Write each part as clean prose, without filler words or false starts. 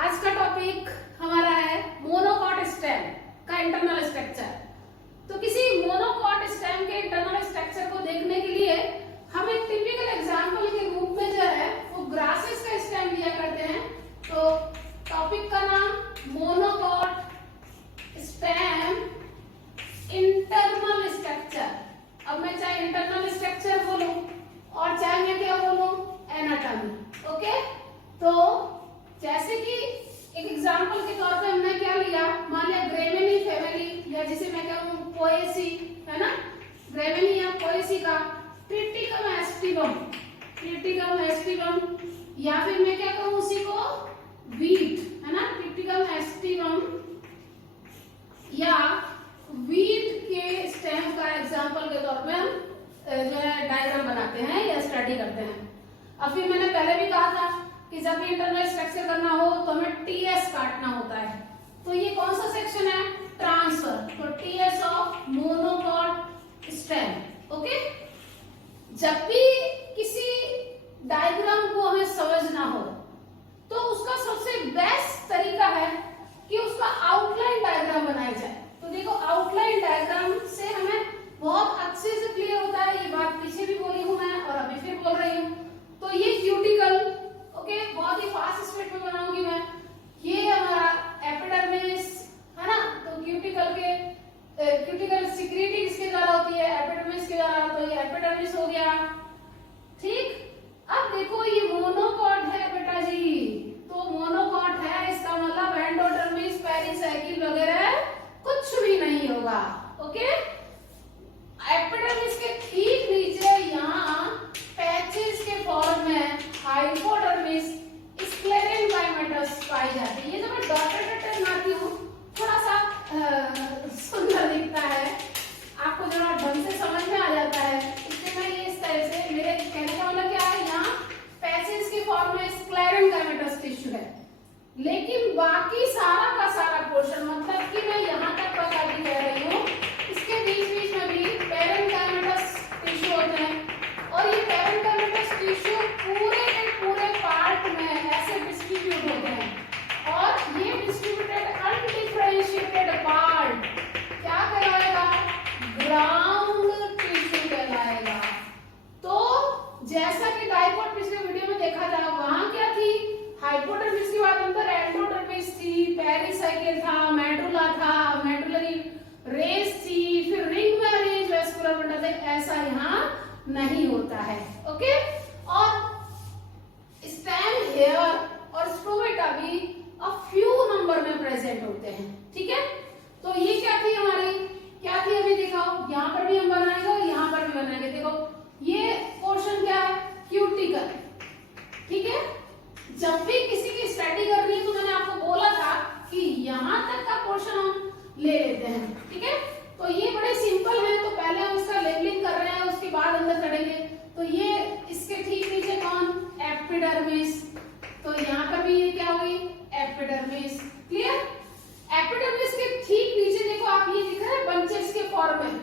आज का टॉपिक हमारा है मोनोकॉट स्टेम का इंटरनल स्ट्रक्चर। तो किसी मोनोकॉट स्टेम के इंटरनल स्ट्रक्चर को देखने के लिए हम एक टिपिकल एग्जांपल के रूप में जो है वो ग्रासेस का स्टेम लिया करते हैं। तो टॉपिक का नाम मोनोकॉट स्टेम इंटरनल स्ट्रक्चर। अब मैं चाहे इंटरनल स्ट्रक्चर बोलूं और चाहे मैं क्या बोलूं एनाटॉमी। ओके, तो जैसे कि एक एग्जांपल के तौर पे हमने क्या लिया, मान लिया ग्रेमिनी फैमिली या जिसे मैं कहूं पोएसी, है ना, ग्रेमिनी या पोएसी का ट्रिटिकम एस्टिवम या फिर मैं क्या कहूं उसी को वीट, है ना, ट्रिटिकम एस्टिवम या वीट के स्टेम का एग्जांपल के तौर पे हम जो है डायग्राम बनाते हैं या स्टडी करते हैं। अब फिर मैंने पहले भी कहा था कि जब भी इंटरनल स्ट्रक्चर करना हो तो हमें टीएस काटना होता है। तो ये कौन सा सेक्शन है, ट्रांसफर। तो TS of monocot stem. Okay, जब भी किसी डायग्राम को हमें समझना हो तो उसका सबसे बेस्ट तरीका है कि उसका आउटलाइन डायग्राम बनाया जाए। तो देखो आउटलाइन डायग्राम से हमें बहुत अच्छे से क्लियर होता है। ये बात पीछे भी बोली हूं मैं और अभी फिर बोल रही हूं। तो ये क्यूटिकल, ओके, बहुत ही फास्ट स्पीड में बनाऊंगी मैं। ये हमारा एपिडर्मिस, है ना, तो क्यूटिकल सिक्रीटी किसके द्वारा होती है, एपिडर्मिस के द्वारा। तो ये एपिडर्मिस हो गया, ठीक। अब देखो ये मोनोकॉट है बेटा जी, तो मोनोकॉट है, इसका मतलब एंडोडर्मिस, पेरिसाइकिल वगैरह कुछ भी नहीं होगा। ओके, एपिडर्मिस के ठीक नीचे यहाँ पैचेस के फॉर्म में हाइपोडर्मिस, स्क्लेरेंकाइमेटस पाई जाती है। ये जो मैं डॉटेड बनाती हूँ थोड़ा सा सुंदर दिखता है, आपको जरा ढंग से समझ में आ जाता है, इसलिए मैं ये इस तरह से, मेरे कहने का मतलब क्या है, यहाँ पैचेस के फॉर्म में स्क्लेरेंकाइमेटस टिश्यू है, लेकिन बाकी सारा का सारा पोर्शन, मतलब कि मैं यहाँ तक बता भी कह रही हूँ, इसके बीच बीच में भी पेरेंकाइमेटस टिश्यू होते हैं। और ये पेरेंकाइमेटस टिश्यू पूरे के पूरे पार्ट में ऐसे डिस्ट्रीब्यूट होते हैं और ये डिस्ट्रीब्यूटेड अनडिफरेंशिएटेड पार्ट क्या कहलाएगा, ग्राउंड टिश्यू कहलाएगा। तो जैसा कि डाइकोट पिछले वीडियो में देखा था, वहां क्या थी, हाइपोडर्मिस के बाद अंदर एंडोडर्मिस थी, पेरिसाइकिल था, मेडुला था, मेडुलरी रेस थी, फिर रिंग में अरेंज वेस्कुलर बंडल थे। ऐसा यहाँ नहीं होता है। ओके, और स्टेम, हेयर और स्टोमेटा भी अ फ्यू नंबर में प्रेजेंट होते हैं। ठीक है, तो ये क्या थी हमारी, क्या थी अभी देखो, यहाँ पर भी हम बनाएंगे और यहाँ पर भी बनाएंगे। देखो ये पोर्शन क्या है, क्यूटिकल। ठीक है, जब भी किसी की स्टडी करनी है तो मैंने आपको बोला था कि यहाँ तक का पोर्शन हम ले लेते हैं। ठीक है, तो ये बड़े सिंपल है, तो पहले हम इसका लेबलिंग कर रहे हैं, उसके बाद अंदर चढ़ेंगे। तो ये इसके ठीक नीचे कौन, एपिडर्मिस। तो यहाँ पर भी ये क्या हुई, एपिडर्मिस। क्लियर, एपिडर्मिस के ठीक नीचे देखो आप, ये दिख रहा है बंचेस के फॉर्म में।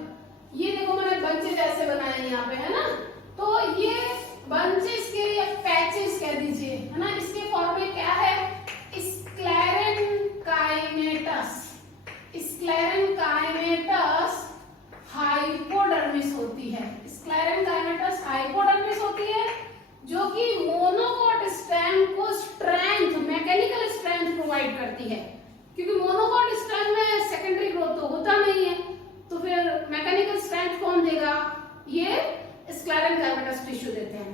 ये देखो मैंने बंचेस ऐसे बनाए हैं यहाँ पे, है ना, तो ये बंचेस के या पैचेस कह दीजिए, है ना, इसके फॉर्म में क्या है, स्क्लेरेंकाइमेटस। स्क्लेरेंकाइमेटस हाइपोडर्मिस होती है, स्क्लेरेंकाइमेटस हाइपोडर्मिस होती है, जो कि मोनोकॉट स्टेम को स्ट्रेंथ, मैकेनिकल स्ट्रेंथ प्रोवाइड करती है। क्योंकि मोनोकॉट स्टेम में सेकेंडरी ग्रोथ तो होता नहीं है, तो फिर मैकेनिकल स्ट्रेंथ कौन देगा, ये स्क्लेरेंकाइमेटस टिश्यू देते हैं।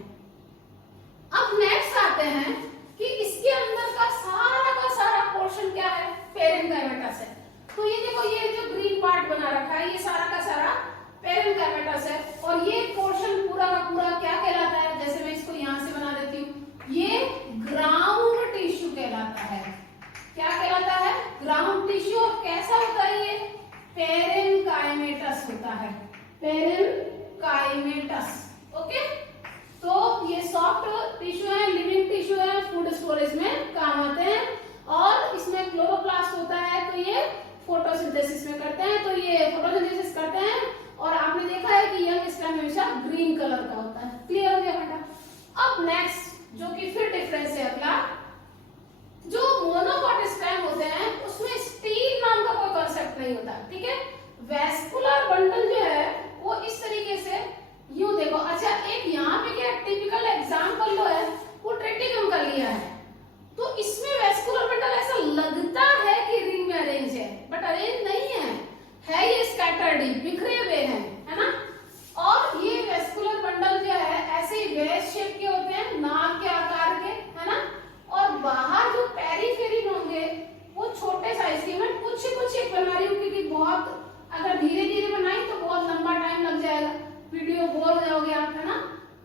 अब नेक्स्ट आते हैं कि इसके अंदर का सारा पोर्शन क्या है, पेरेंकाइमेटस है। तो ये देखो, ये जो ग्रीन पार्ट बना रखा है, ये सारा का सारा पेरेंकाइमेटस है। और ये पोर्शन पूरा का पूरा क्या कहलाता है, जैसे मैं इसको यहाँ से बना देती हूँ, ये ग्राउंड टिश्यू कहलाता है। क्या कहलाता है, ग्राउंड टिश्यू। और कैसा होता है ये, पेरेंकाइमेटस होता है, पेरेंकाइमेटस। ओके, तो ये सॉफ्ट टिश्यू है, लिविंग टिश्यू है, फूड स्टोरेज में काम आते हैं। और इसमें क्लोरोप्लास्ट होता है, तो ये फोटोसिंथेसिस में करते हैं, तो ये फोटोसिंथेसिस करते हैं। और आपने देखा है कि यंग स्टेम हमेशा ग्रीन कलर का होता है। क्लियर हो गया बेटा। अब नेक्स्ट जो कि फिर डिफरेंस है अगला। जो मोनोकॉट स्टेम होते हैं उसमें स्टील नाम का कोई कॉन्सेप्ट नहीं होता, ठीक है। वेस्कुलर बंडल जो है वो इस तरीके से यूं देखो। अच्छा, एक यहाँ पे क्या टिपिकल एग्जांपल जो है वो ट्रेटिकम का लिया है, तो इसमें वेस्कुलर बंडल ऐसा लगता है कि रिंग में अरेंज है, बट अरेंज नहीं है ये स्कैटर्ड ही, बिखरे हुए हैं, है ना। और ये वेस्कुलर बंडल जो है ऐसे वेस शेप के होते हैं, नाक के आकार के, है ना। और बाहर जो पेरिफेरल होंगे वो छोटे साइज के। मैं कुछ एक बना रही हूँ क्योंकि बहुत अगर धीरे धीरे बनाई तो बहुत लंबा टाइम लग जाएगा, वीडियो बोर हो जाओगे आप, है ना।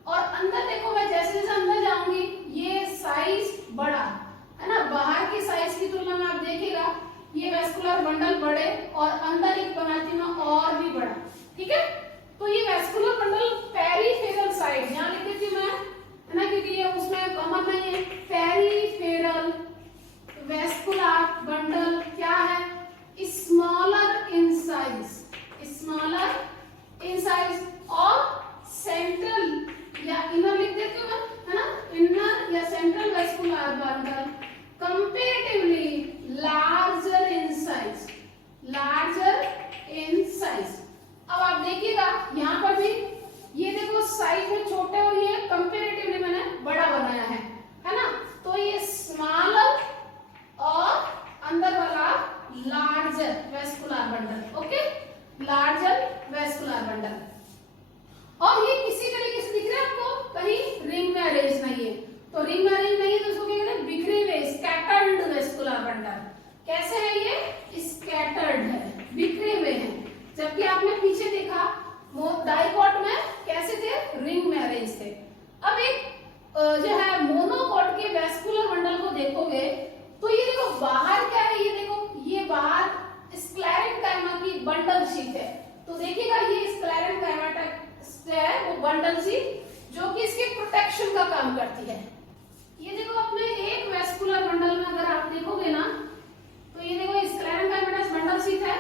और अंदर देखो, मैं जैसे जैसे अंदर जाऊंगी ये साइज बड़ा, है ना। बाहर की साइज की तुलना में आप देखिएगा ये वेस्कुलर बंडल बड़े, और अंदर एक बनाती हूँ और भी बड़ा, ठीक है। तो ये वेस्कुलर बंडल पेरिफेरल साइड यहाँ लिख देती हूँ मैं, है ना, क्योंकि ये उसमें कॉमन नहीं है। पेरिफेरल वेस्कुलर बंडल क्या है? Smaller in size, smaller in size, और सेंट्रल या इनर लिख देती हूँ मैं, है ना। इनर या central vascular bundle comparatively larger in size, अब आप देखिएगा यहाँ पर भी ये देखो साइज में छोटे और ये कंपैरेटिवली मैंने बड़ा बनाया है ना। तो ये स्मॉलर और अंदर वाला larger vascular bundle, okay, larger vascular bundle. और ये किसी तरीके से दिख रहा है आपको, कहीं रिंग में अरेंज नहीं है, तो रिंग में अरेंज नहीं है तो उसको क्या कहते हैं? बिखरे हुए, स्कैटर्ड वेस्कुलर बंडल। कैसे है ये? स्कैटर्ड है, बिखरे हुए हैं। जबकि आपने पीछे देखा डाइकॉट में कैसे थे? रिंग में अरेंज थे। अब एक जो है मोनोकॉट के वेस्कुलर बंडल को देखोगे तो ये देखो बाहर क्या है, ये देखो ये बाहर स्क्लेरेंकाइमा की बंडल शीट है। तो देखिएगा ये स्क्लेरेंकाइमा है वो बंडल शीट जो कि इसके प्रोटेक्शन का काम करती है। ये देखो अपने एक वेस्कुलर बंडल में अगर आप देखोगे ना तो ये देखो स्क्लेरेंकाइमेटस बंडल शीट है,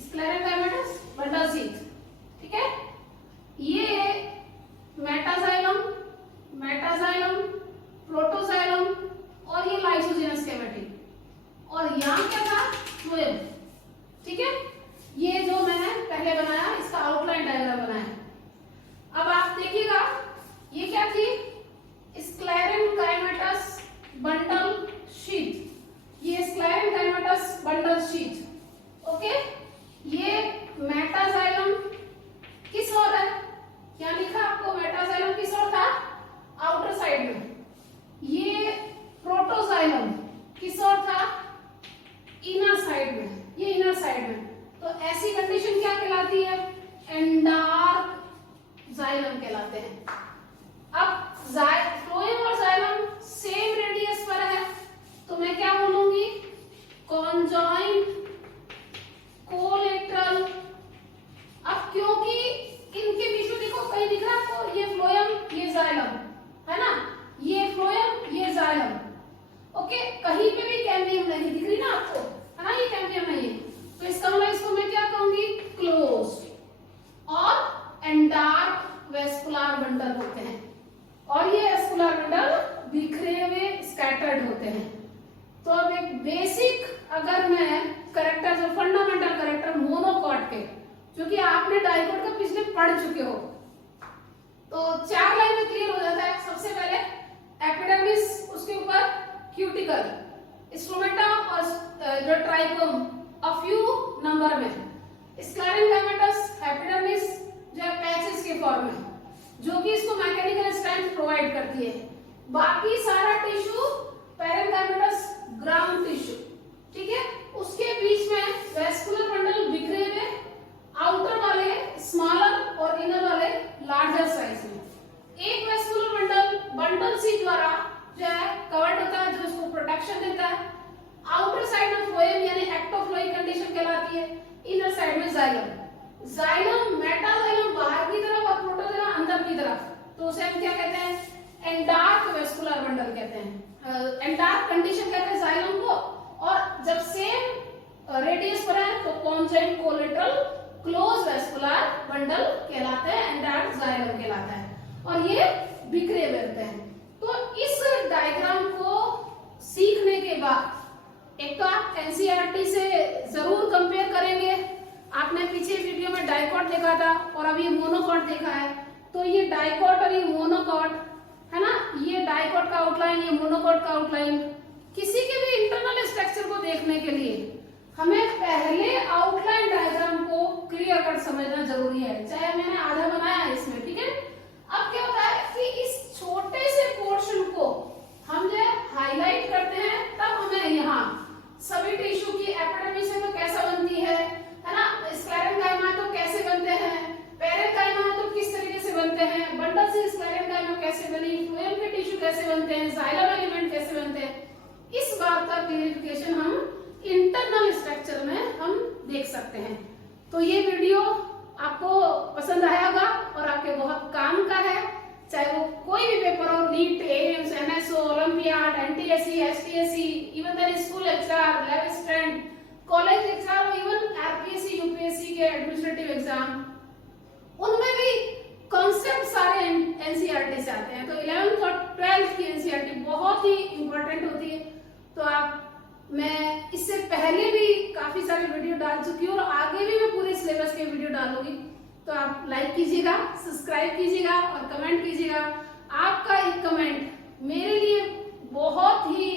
स्क्लेरेंकाइमेटस बंडल शीट, ठीक है। ये मेटाजाइलम, प्रोटोजाइलम और ये लाइसोजेनस कैविटी, और यहाँ क्या था? फ्लोएम, ठीक है। ये जो मैंने पहले बनाया इसका आउटलाइन डायग्राम बनाया। अब आप देखिएगा ये क्या थी? स्क्लेरेंकाइमेटस बंडल शीट, ये स्क्लेरेंकाइमेटस बंडल शीट, ओके। ये मेटाजाइलम किस ओर है? क्या लिखा आपको? मेटाजाइलम किस ओर था? आउटर साइड में। ये प्रोटोजाइलम किस ओर था? इनर साइड में, ये इनर साइड में। तो ऐसी कंडीशन क्या कहलाती है? एंडार्क जाइलम कहलाते हैं। अब फ्लोएम और जाइलम सेम रेडियस पर है तो मैं क्या बोलूंगी? Conjoint collateral. अब क्योंकि इनके बीच में देखो कहीं दिख रहा है आपको? ये फ्लोएम, ये जाइलम, है ना। ये फ्लोएम, ये जाइलम, ओके। कहीं पे भी कैम्बियम नहीं दिख रही ना आपको, है ना, ये कैम्बियम नहीं है। तो इसका मतलब इसको मैं क्या कहूंगी? क्लोज और एंडार्क वेस्कुलर बंडल होते हैं, और ये वेस्कुलर बंडल बिखरे हुए, स्कैटर्ड होते हैं। तो अब एक बेसिक अगर मैं कैरेक्टर, जो फंडामेंटल कैरेक्टर मोनोकॉट के, जो कि आपने डाइकॉट का पिछले पढ़ चुके हो, तो 4 लाइन में क्लियर हो जाता है। सबसे पहले एपिडर्मिस, उसके ऊपर क्यूटिकल, स्ट्रोमेटा और जो ट्राइकोम अ फ्यू नंबर में, स्क्लेरेंकाइमेटस एपिडर्मिस जो है पैचेस के फॉर्म में, जो कि इसको मैकेनिकल स्ट्रेंथ प्रोवाइड करती है। बाकी सारा टिश्यू पैरेंकाइमेटस ग्राउंड टिश्यू, ठीक है। उसके बीच में वेस्कुलर बंडल बिखरे हुए, आउटर वाले स्मॉलर और इनर वाले लार्जर साइज में। एक वेस्कुलर बंडल सी द्वारा जो है कवर्ड होता है, जो उसको प्रोटेक्शन देता है। आउटर साइड में फ्लोएम यानी एक्टोफ्लोइक कंडीशन कहलाती है, इनर साइड में जाइलम, मेटाजाइलम बाहर की तरफ और प्रोटोजाइलम अंदर की तरफ, तो उसे हम क्या कहते हैं? एंडार्क वेस्कुलर बंडल कहते हैं। एंडार्क कंडीशन कहते हैं जाइलम को, और जब सेम रेडियस पर है तो conjoint collateral close vascular bundle कहलाते हैं, एंडार्क जाइलम कहलाता है, और ये बिखरे हुए होते हैं। तो डाइकॉट देखा था और अभी ये मोनोकॉट देखा है। तो ये डाइकॉट और ये मोनोकॉट है ना, ये डाइकॉट का आउटलाइन, ये मोनोकॉट का आउटलाइन। किसी के भी इंटरनल स्ट्रक्चर को देखने के लिए हमें पहले आउटलाइन डायग्राम को क्लियर कट समझना जरूरी है, चाहे मैंने आधा बनाया है इसमें, ठीक है। अब क्या होता है कि इस छोटे से पोर्शन को हम जो हाईलाइट करते हैं, तब हमें यहाँ सभी टिश्यू की एपिडर्मिस है तो कैसा बनती है ना, स्क्लेरेन्काइमा तो कैसे बनते हैं, पेरेन्काइमा तो किस तरीके से बनते हैं, बंडल से स्क्लेरेन्काइमा कैसे बनी, फ्लोएम के टिश्यू कैसे बनते हैं, जाइलम एलिमेंट कैसे बनते हैं, इस बात का क्लियरिफिकेशन हम इंटरनल स्ट्रक्चर में हम देख सकते हैं। तो ये वीडियो आपको पसंद आया होगा और आपके बहुत काम का है, चाहे वो कोई भी पेपर हो, NEET, AIIMS, NSO, olympiad, NTSC, STSC, even then school exam, lab student, college exam, even RPSC, UPSC के एडमिनिस्ट्रेटिव एग्जाम, उनमें भी कॉन्सेप्ट सारे एनसीईआरटी से आते हैं। तो 11th और 12th की एनसीईआरटी बहुत ही इंपॉर्टेंट होती है। तो मैं इससे पहले भी काफी सारे वीडियो डाल चुकी हूँ और आगे भी मैं पूरे सिलेबस के वीडियो डालूंगी। तो आप लाइक कीजिएगा, सब्सक्राइब कीजिएगा और कमेंट कीजिएगा। आपका एक कमेंट मेरे लिए बहुत ही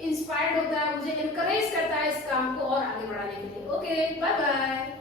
इंस्पायर्ड होता है, मुझे इनकरेज करता है इस काम को और आगे बढ़ाने के लिए। Okay, bye bye.